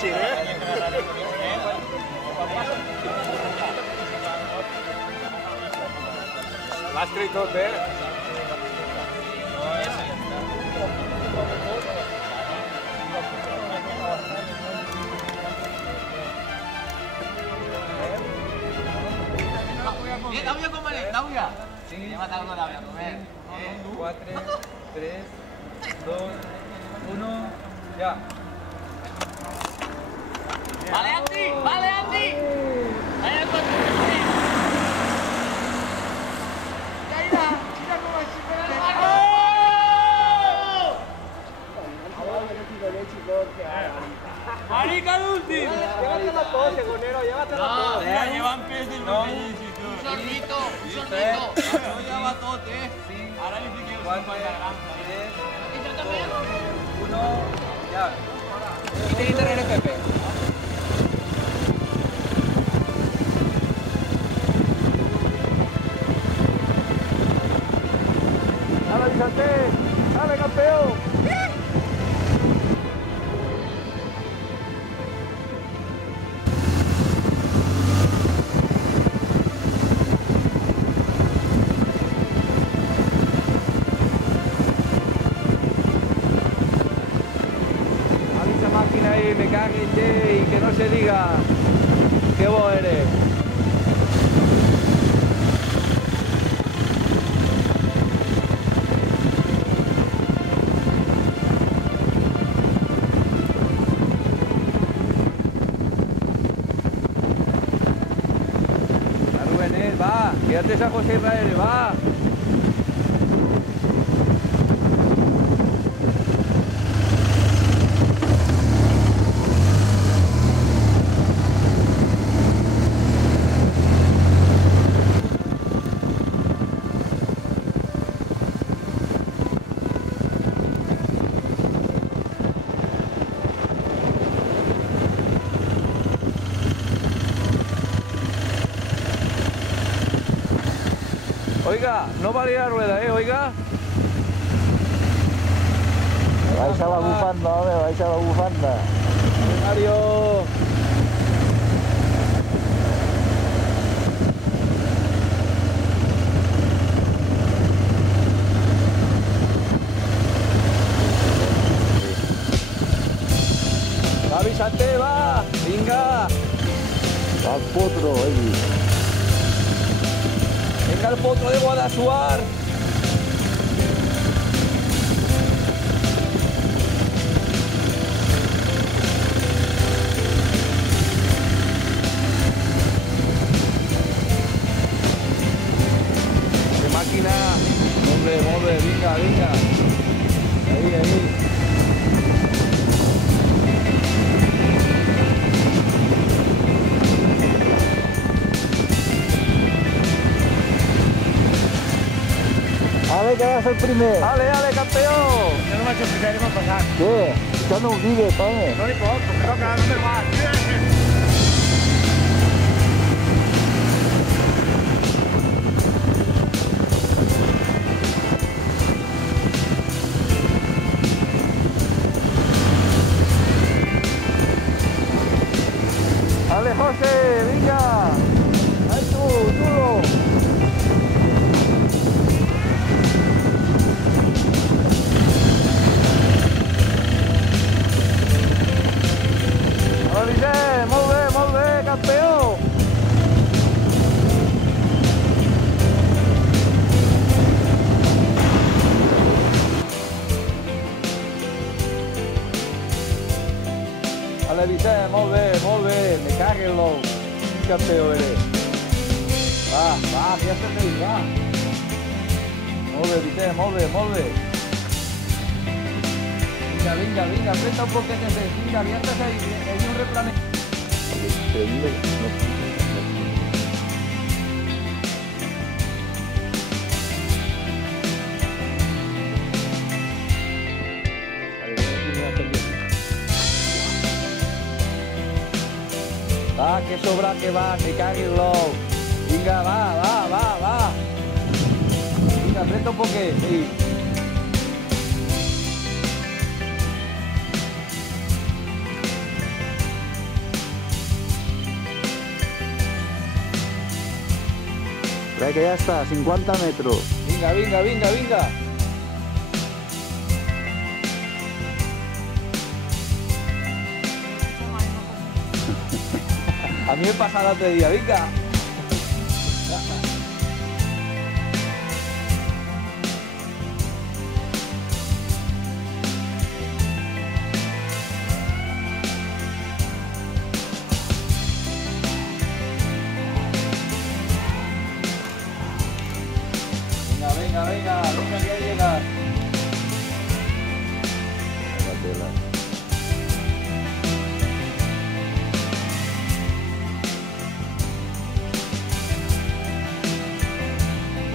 fàcil, eh? L'ha escrit tot, eh? L'àudio com anem? L'àudio? Sí, lleva't algo d'àudio, Rubén. 4, 3, 2, 1, ya. Vale, Andy! Vale, Andy! Allà et pots fer. Caïda! Mira com així per el barco! ¡Marica el último! Llévate la pose, Gonero, llévate la pose. Ya llevan pes del botellín, un sorbito, un sorbito. No lleva tot, Ara li fiqueu 50 grams. 3, 2, 1, ya. I tenim darrere Pepe. ¡Hala, Vicente! ¡Dale, campeón! Avisa máquina ahí, me cague en Jay, que no se diga que vos eres. Va, quédate a José Israel, va. Oiga, no vale la rueda, oiga. Baixa la bufanda, home, baixa la bufanda. Mario. Va, Vicente, va. Vinga. Va el potro, Venga el potro de Guadassuar. ¡Qué máquina! Molt bé, vinga, vinga. Ahí. Ale, que vas el primer. Ale, campeón. Jo no vaig explicar, m'ha passat. Què? Això no ho digues, home. No li pot, perquè toca número 4. Ale, José, vinga. Ahí tú. Molt bé, campeó! Ale, Vicent, molt bé, me cague en l'ou. Quin campeó eres. Va, que ja estem bé, va. Molt bé, Vicent, molt bé. Vinga, aprieta un poquete més. Vinga, que ja estàs ahí, un replane. Va, que sobra que va, me cagui en l'ou. Vinga, va. Vinga, aprieta un poquet, sí. Ve que ya está, 50 metros. Vinga, vinga, vinga, vinga. A mí me pasa el otro día, venga. Venga, venga, venga, que hay llegar.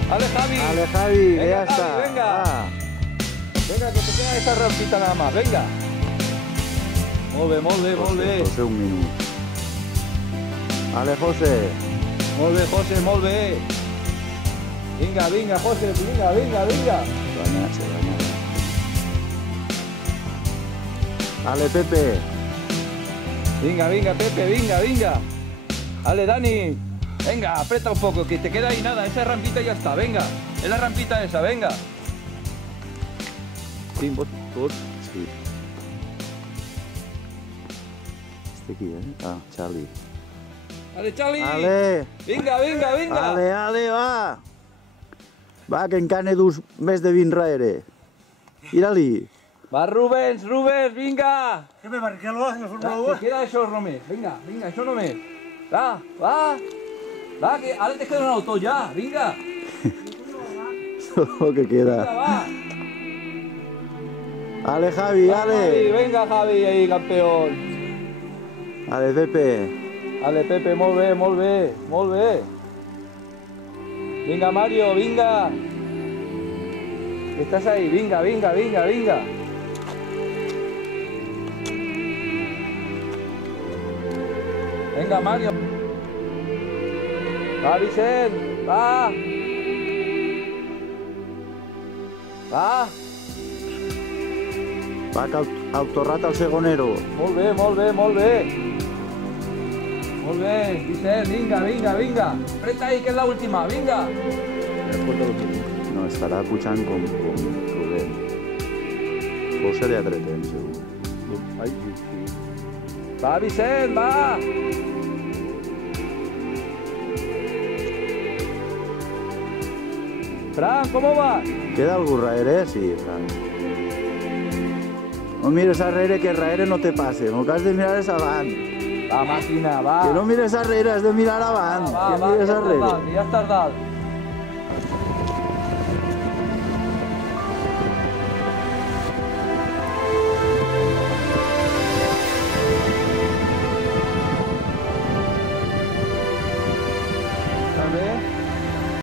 Vale, Javi. Vale, Javi, Venga, ya Javi, está. venga. Va. Venga, que te queda esa rampita nada más, venga. Molt bé, molt bé, molt bé. José, un minut. Vale, José. Molt bé, José, molt bé. Vinga, vinga, José, vinga, vinga, vinga. Se baña. Vale, Pepe. Vinga, vinga, Pepe, vinga, vinga. Dale, Dani. Venga, aprieta un poco, que te queda ahí nada. Esa rampita ya está, venga. Es la rampita esa, venga. Sí, vos. Sí. Este aquí, Ah, Charlie. Dale, Charlie. Vale. Vinga, vinga, vinga. Vale, vale, va. Va, que encara dus més de 20 darrere. Mira-li. Va, Rubens, Rubens, vinga. ¿Qué me Barrichello en la Fórmula Va, 1? que queda eso només. Vinga, vinga, això només. Va, va. Va, que ara te queda un auto ja, vinga. Solo que Vinga, queda. va. Vale, Javi, Va, Javi, vale. venga, Javi, ahí, campeón. Vale, Pepe. Vale, Pepe, molt bé, molt bé, molt bé. Vinga, Mario, vinga. Estás ahí, vinga, vinga, vinga, vinga. Venga, Mario. Va, Vicent, va. Va. Va, que autorrat al segonero. Molt bé, molt bé, molt bé. Molt bé, Vicent, vinga, vinga, vinga. Apreta ahí, que es la última, vinga. No, estarà pujant com prudent. José de atretem, segur. Ai, sí. Va, Vicent, va. Fran, ¿cómo va? Queda algú darrere? Sí, Fran. No mires darrere, que darrere no te passe. El que has de mirar és avant. Va, màquina, va. Que no mires darrere, has de mirar avant. Va, Que va, mires ja estàs darrere. dalt, ja estàs dalt.